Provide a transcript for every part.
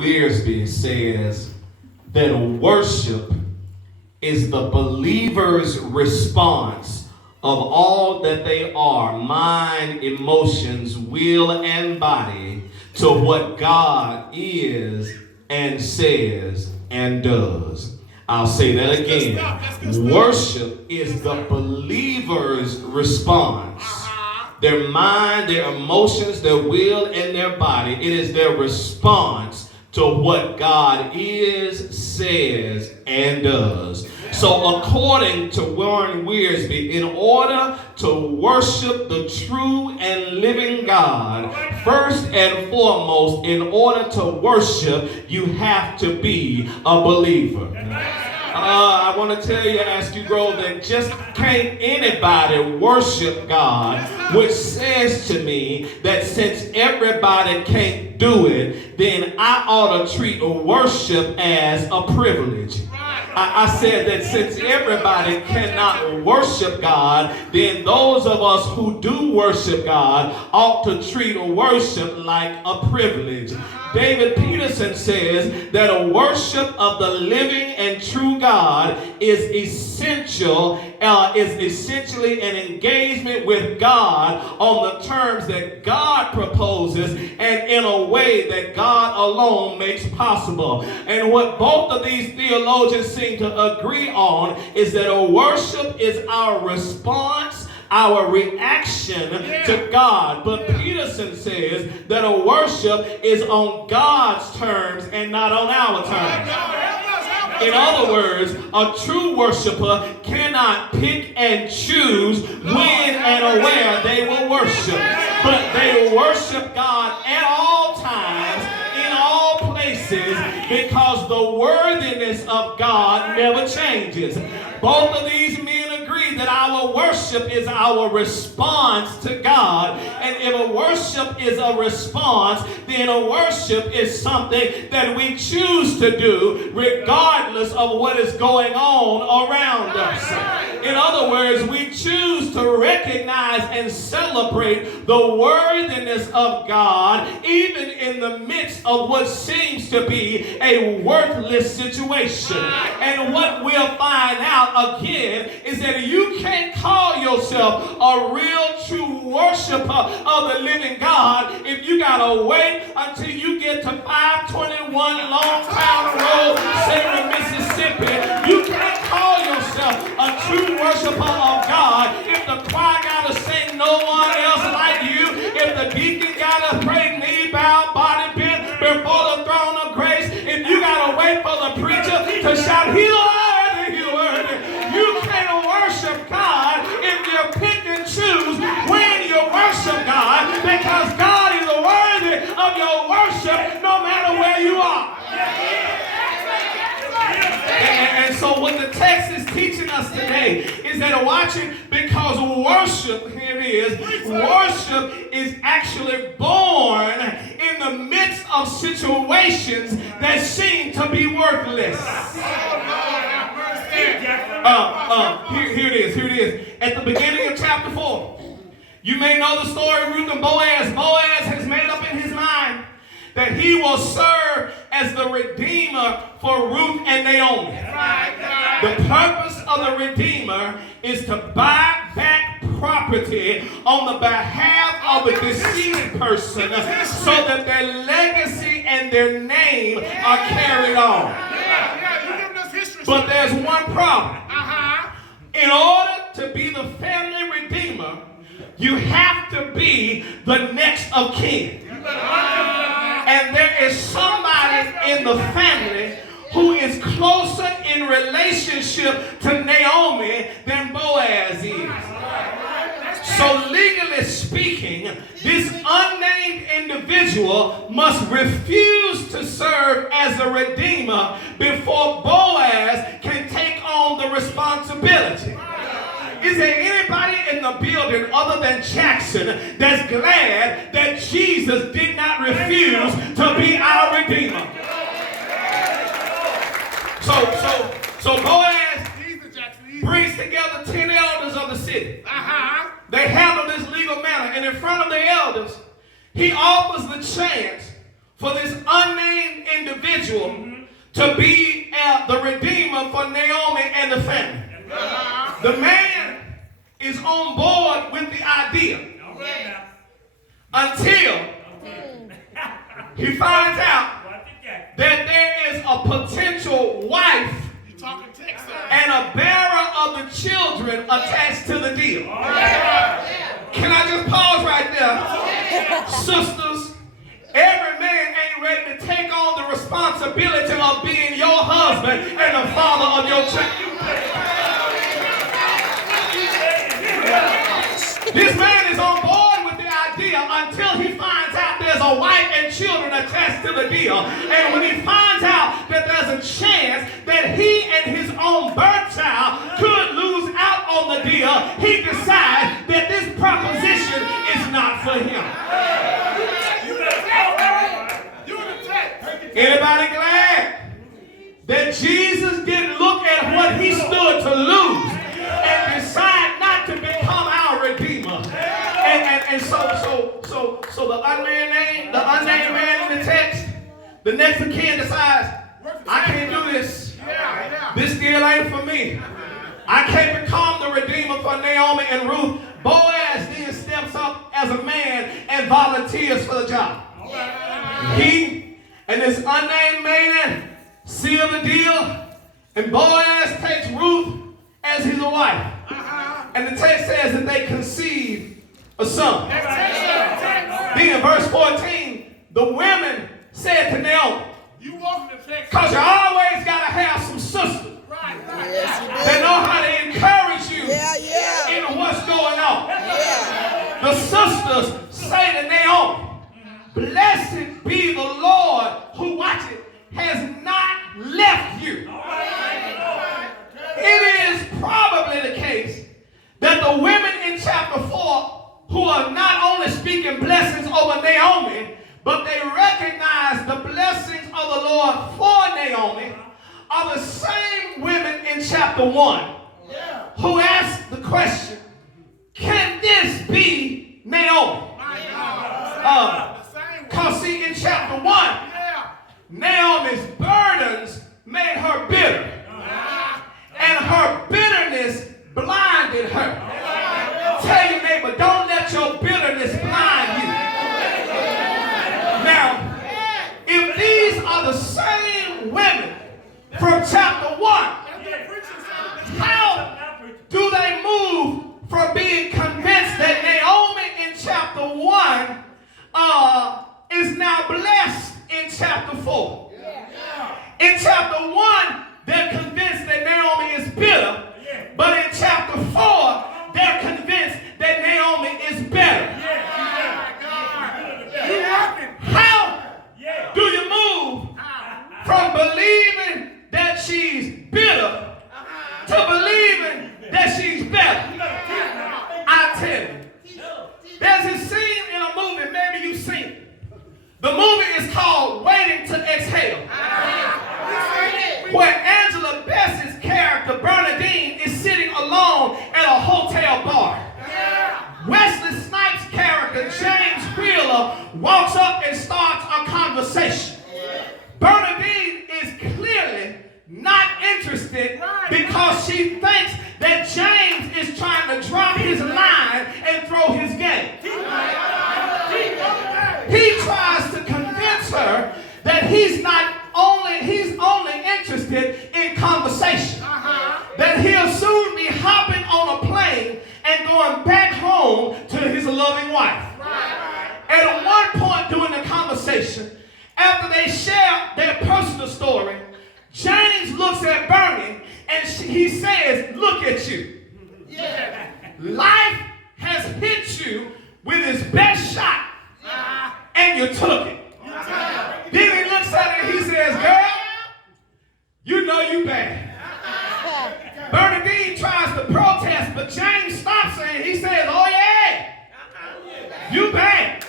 Wearsby says that worship is the believer's response of all that they are, mind, emotions, will, and body, to what God is and says and does. I'll say that again. Worship is the believer's response. Their mind, their emotions, their will, and their body. It is their response to what God is, says, and does. So according to Warren Wearsby, in order to worship the true and living God, first and foremost, in order to worship, you have to be a believer. I want to tell you, Askew Grove, that just can't anybody worship God, which says to me that since everybody can't do it, then I ought to treat worship as a privilege. I said that since everybody cannot worship God, then those of us who do worship God ought to treat worship like a privilege. David Peterson says that a worship of the living and true God is essentially an engagement with God on the terms that God proposes and in a way that God alone makes possible. And what both of these theologians seem to agree on is that a worship is our response, our reaction to God. But Peterson says that a worship is on God's terms and not on our terms. In other words, a true worshiper cannot pick and choose when and where they will worship. But they worship God at all times, in all places, because the worthiness of God never changes. Both of these men agree that our worship is our response to God. And if a worship is a response, then a worship is something that we choose to do regardless of what is going on around us. In other words, we choose to recognize and celebrate the worthiness of God even in the midst of what seems to be a worthless situation. And what we'll find out again is that you can't call yourself a real true worshiper of the living God if you gotta wait until you get to 521 Longtown Road, Salem, Mississippi. You can't call yourself a true worshiper of God if the choir gotta sing no one else like you, if the deacon gotta pray knee bow, body bent before the throne of grace, if you gotta wait for the preacher to shout, "He's worthy, he's worthy." You can't worship God if you pick and choose when you worship God, because God is worthy of your worship no matter where you are. And so what the text is teaching us today is that watching, because worship, here it is, worship is actually born in the midst of situations that seem to be worthless. Here it is. At the beginning of chapter 4, you may know the story of Ruth and Boaz. Boaz has made up in his mind that he will serve as the redeemer for Ruth and Naomi. The purpose of the redeemer is to buy back property on the behalf of a deceased person so that their legacy and their name are carried on. But there's one problem. In order to be the family redeemer, you have to be the next of kin. And there is somebody in the family who is closer in relationship to Naomi than Boaz is. So legally speaking, this unnamed individual must refuse to serve as a redeemer before Boaz can take on the responsibility. Is there anybody in the building other than Jackson that's glad that Jesus did not refuse to be our Redeemer? So Boaz brings together 10 elders of the city. They handle this legal matter, and in front of the elders, he offers the chance for this unnamed individual potential to be the redeemer for Naomi and the family. The man is on board with the idea until he finds out that there is a potential wife and a bearer of the children attached to the deal. Can I just pause right there? Sisters, every man ain't ready to take on the responsibility of being your husband and the father of your child. This man is on board with the idea until he finds out there's a wife and children attached to the deal. And when he finds out that there's a chance that he and his own birth child could lose out on the deal, he decides that this proposition is not for him. Anybody glad that Jesus didn't look at what he stood to lose and decide not to become our redeemer? And so the unnamed man in the text, the next of kin decides, I can't do this. This deal ain't for me. I can't become the redeemer for Naomi and Ruth. Boaz then steps up as a man and volunteers for the job. He and this unnamed man seal the deal, and Boaz takes Ruth as his wife. And the text says that they conceive a son. Then verse 14, the women said to Naomi, because you always got to have some sisters that know how to encourage you in what's going on. The sisters say to Naomi, blessed be the Lord who, watch it, has not left you. It is probably the case that the women in chapter 4 who are not only speaking blessings over Naomi, but they recognize the blessings of the Lord for Naomi, are the same women in chapter 1 who asked the question, can this be Naomi? Because see, in chapter 1, Naomi's burdens made her bitter. And her bitterness blinded her. Tell your neighbor, don't let your bitterness blind you. Now, if these are the same women from chapter 1, how do they move from being convinced that Naomi in chapter 1 is now blessed in chapter 4? In chapter 1, they're convinced that Naomi is bitter, but in chapter 4, they're convinced that Naomi is better. How do you move from believing that she's bitter to believing that she's better? I tell you, there's a scene in a movie, maybe you've seen it. The movie is called Waiting to Exhale, where Angela Bassett's character, Bernadine, is sitting alone at a hotel bar. Wesley Snipes' character, James Wheeler, walks up and starts a conversation. Bernadine is clearly not interested because she thinks that James is trying to drop his line and throw his game. He tries to convince her that he's only interested in conversation. That he'll soon be hopping on a plane and going back home to his loving wife. At one point during the conversation, after they share their personal story, James looks at Bernie and he says, look at you. Life has hit you with its best shot and you took it. Then he looks at her and he says, girl, you know you bad. Bernadine tries to protest, but James stops her and he says, oh yeah, you bad.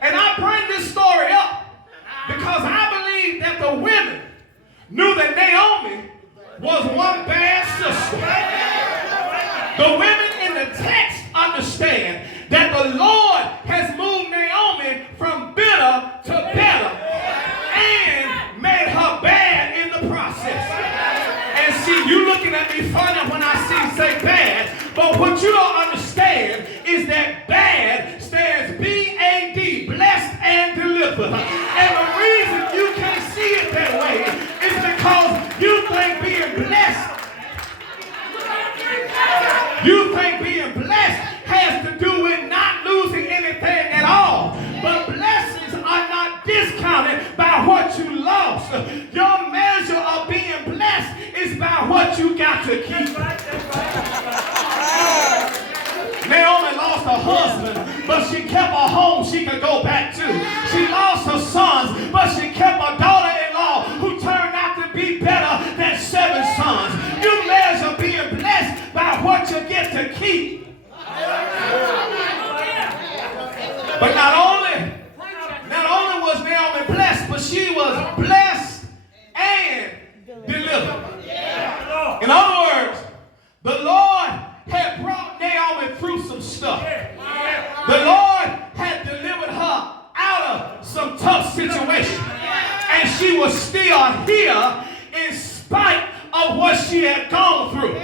And I bring this story up because I believe that the women knew that Naomi was one bad sister. The women in the text understand that the Lord has moved Naomi from bitter to better and made be funny when I say bad, but what you don't understand is that bad stands B-A-D, blessed and delivered. And the reason you can't see it that way is because you think being blessed has to do with not losing anything at all. But blessings are not discounted by what you lost. Your measure of being blessed is by what you got to keep. Naomi lost her husband, but she kept a home she could go back to. She lost her sons, but she kept a daughter-in-law who turned out to be better than 7 sons. You measure being blessed by what you get to keep. But not only was Naomi blessed, but she was blessed and delivered. In other words, the Lord had brought Naomi through some stuff. The Lord had delivered her out of some tough situations. And she was still here in spite of what she had gone through.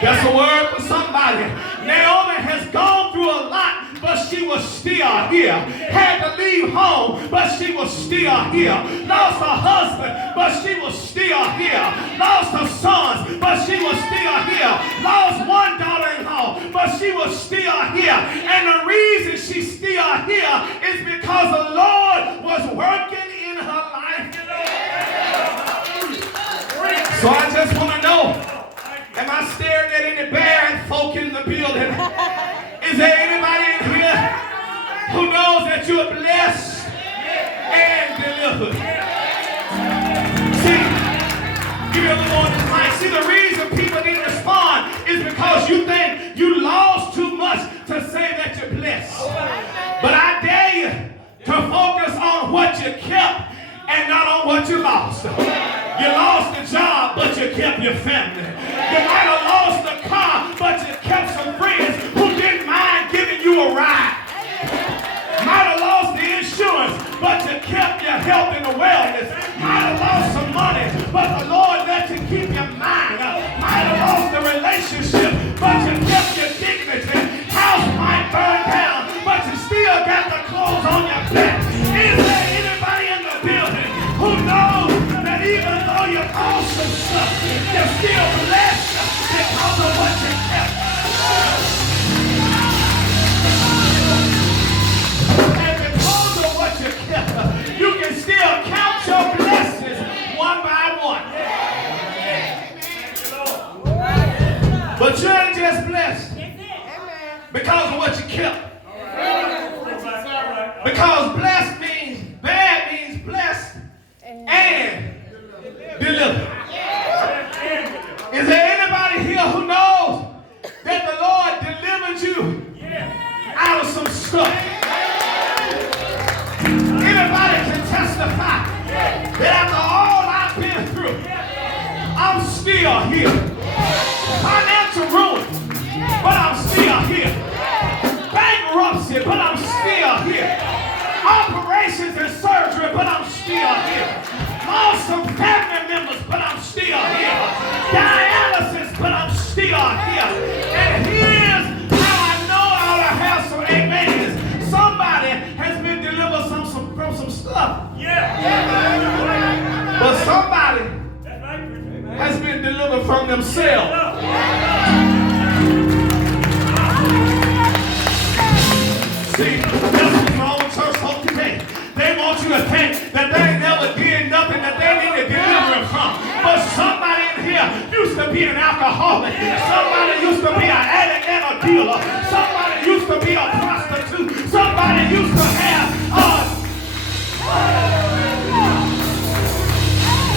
That's a word for somebody. Naomi has gone through a lot, but she was still here. Had to leave home, but she was still here. Lost her husband, but she was still here. Lost her sons, but she was still here. Lost one daughter-in-law, but she was still here. And the reason she's still here is because the Lord was working in her life. So I just want to know, am I staring at any bad folk in the building? Is there anybody in here who knows that you're blessed and delivered? See, give me a little on this mic. See, the reason people didn't respond is because you think you lost too much to say that you're blessed. But I dare you to focus on what you kept and not on what you lost. You lost the job, but you kept your family. You might have lost the car, but you kept some friends who didn't mind giving you a ride. Might have lost the insurance, but you kept your health and the wellness. Might have lost some money, but the Lord let you keep your mind. Might have lost the relationship, but you kept your dignity. House might burn down, but you still got the clothes on your back. Is there anybody in the building who knows that even though you lost some stuff, you're still blessed because of what you kept? And because of what you kept, you can still count your blessings one by one. But you ain't just blessed because of what you kept. Because blessed means, bad means blessed and delivered. Is there anybody here who knows that the Lord delivered you out of some stuff? Anybody can testify that after all I've been through, I'm still here. Financial ruin, but I'm still here. Bankruptcy, but I'm still here. Operations and surgery, but I'm still here. Lost some family members, but I'm still here. Dialysis, but I'm still here. And here's how I know I ought to have some amens. Somebody has been delivered from some stuff. But somebody has been delivered from themselves. See, that's what's wrong with church folk today. They want you to think that they never did nothing that they need to deliver from. But somebody in here used to be an alcoholic. Somebody used to be an addict and a dealer. Somebody used to be a prostitute. Somebody used to have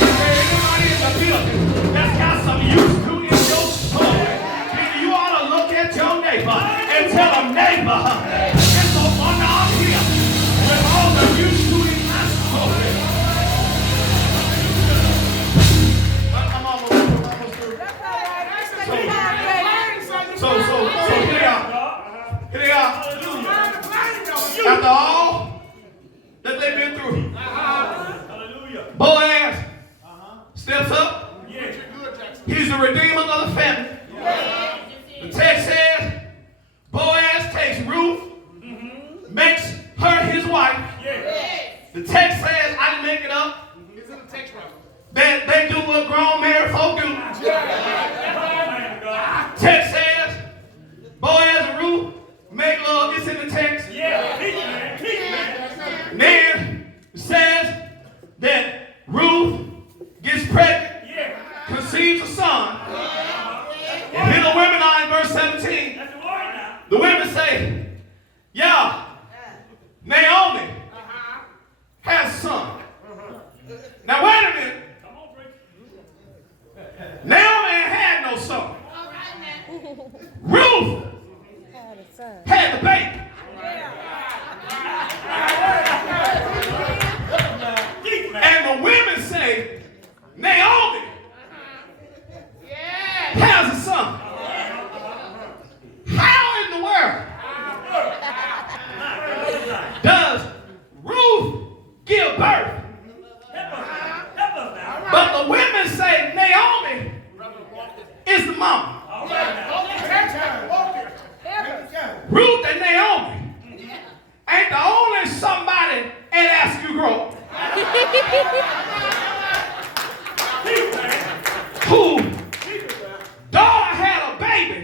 Is there anybody in the building that's got some used to in your story? Then you ought to look at your neighbor and tell them, neighbor, it's a wonder I'm here with all the used to in my story. I'm almost through. So here they are. After all that they've been through, Boaz steps up redeemer of the family. The text says Boaz takes Ruth, makes her his wife. The text says, I didn't make it up. It's in the text, right? They do what grown married folk do. Text says Boaz and Ruth make love. It's in the text. Then it says that Ruth gets pregnant, conceives a son. And here the women are in verse 17. The women say, yeah, Naomi has a son. Now wait a minute. Naomi had no son. Ruth had the baby. And the women say, Naomi has a son. How in the world does Ruth give birth? But the women say Naomi is the mama. Ruth and Naomi ain't the only somebody at Askew Grove who daughter had a baby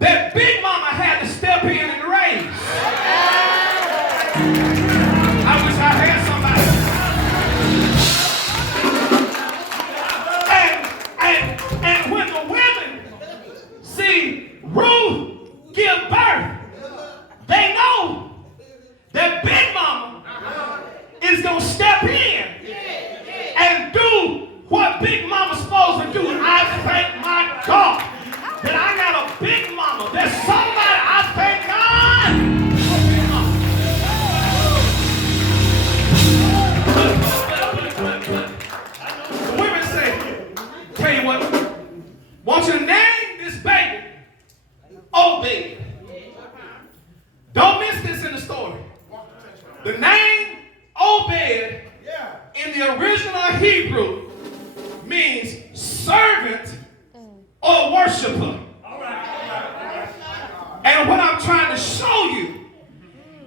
that Big Mama had to step in and raise. I wish I had somebody. And when the women see Ruth give birth, they know that Big Mama is going to step in and do what Big Mama's supposed to do. And I thank my God that I got a Big Mama. There's somebody I thank God. The women say, tell you what, want you to name this baby Obed. Don't miss this in the story. The name Obed in the original Hebrew means servant or worshiper. And what I'm trying to show you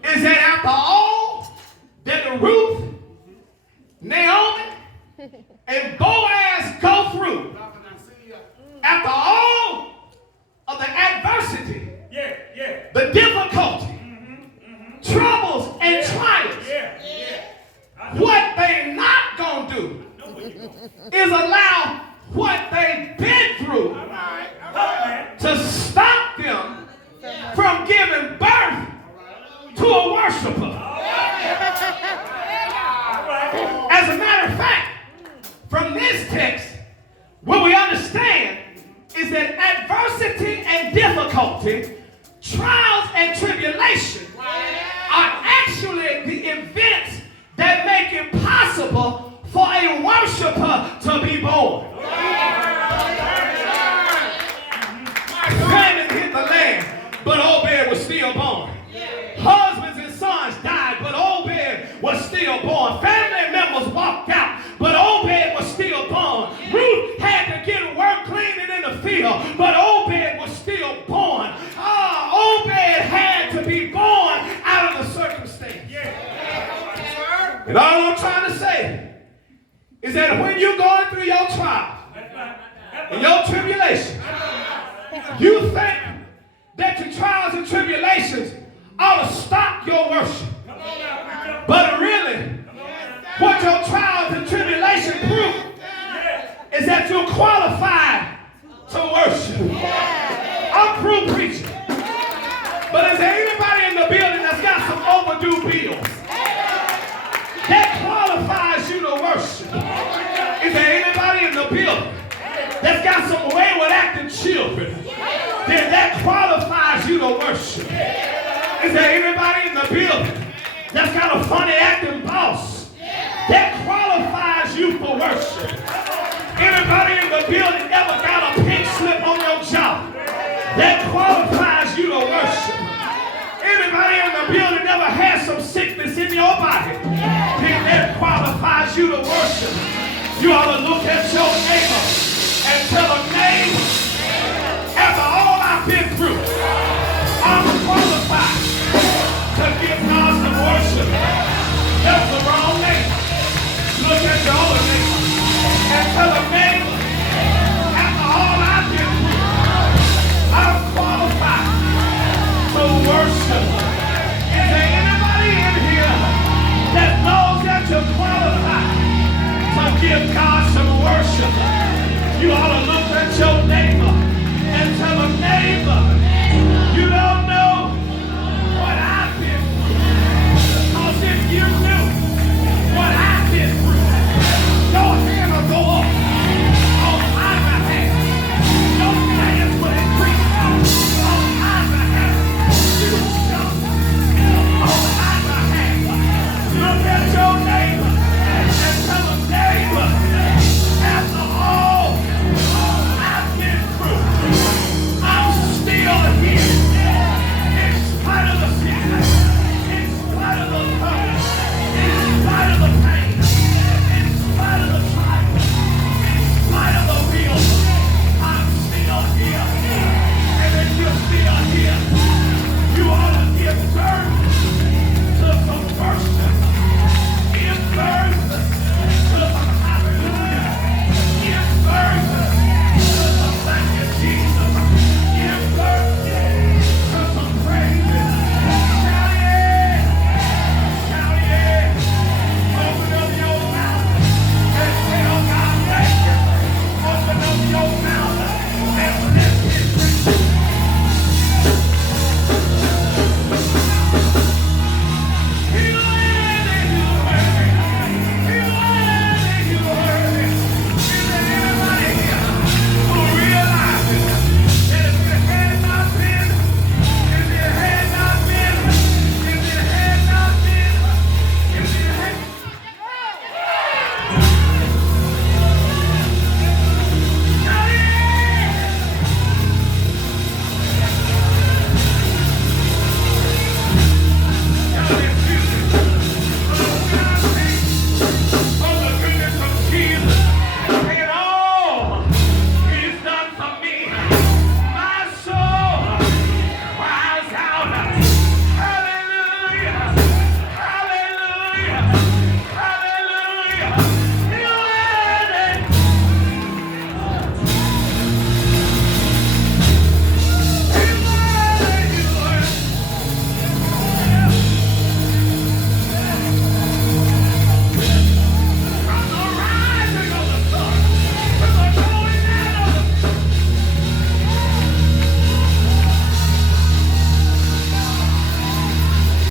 is that after all that the Ruth, Naomi, and Boaz go through, after all of the adversity, the difficulty, troubles, and trials, what they not going to do is allow what they've been through to stop them from giving birth to a worshiper. As a matter of fact, from this text, what we understand is that adversity and difficulty, trials and tribulation are actually the events that make it possible for a worshiper to be born. Famine hit the land, but Obed was still born. Husbands and sons died, but Obed was still born. Family members walked out, but Obed was still born. Ruth had to get work cleaning in the field, but Obed was still born. Obed had to be born out of the circumstance. And all I'm trying to say is that when you're going through your trial and your tribulations, you think that your trials and tribulations ought to stop your worship. But really, what your trials and tribulations prove is that you're qualified to worship. I'm through preaching. But is there anybody in the building that's got some overdue bills that qualifies you to worship? Is there anybody in the building that's got some wayward acting children that qualifies you to worship? Is there anybody in the building that's got a funny acting boss that qualifies you for worship? Anybody in the building ever got a pink slip on your job that qualifies you to worship? Anybody in the building ever had some sickness in your body that qualifies you to worship? You ought to look at your neighbor And tell them, neighbor, after all I've been through, I'm qualified to give God some worship. That's the wrong neighbor. Look at your other neighbor and tell them, neighbor, after all I've been through, I'm qualified to worship. Is there anybody in here that knows that you're qualified to give God some worship? You ought to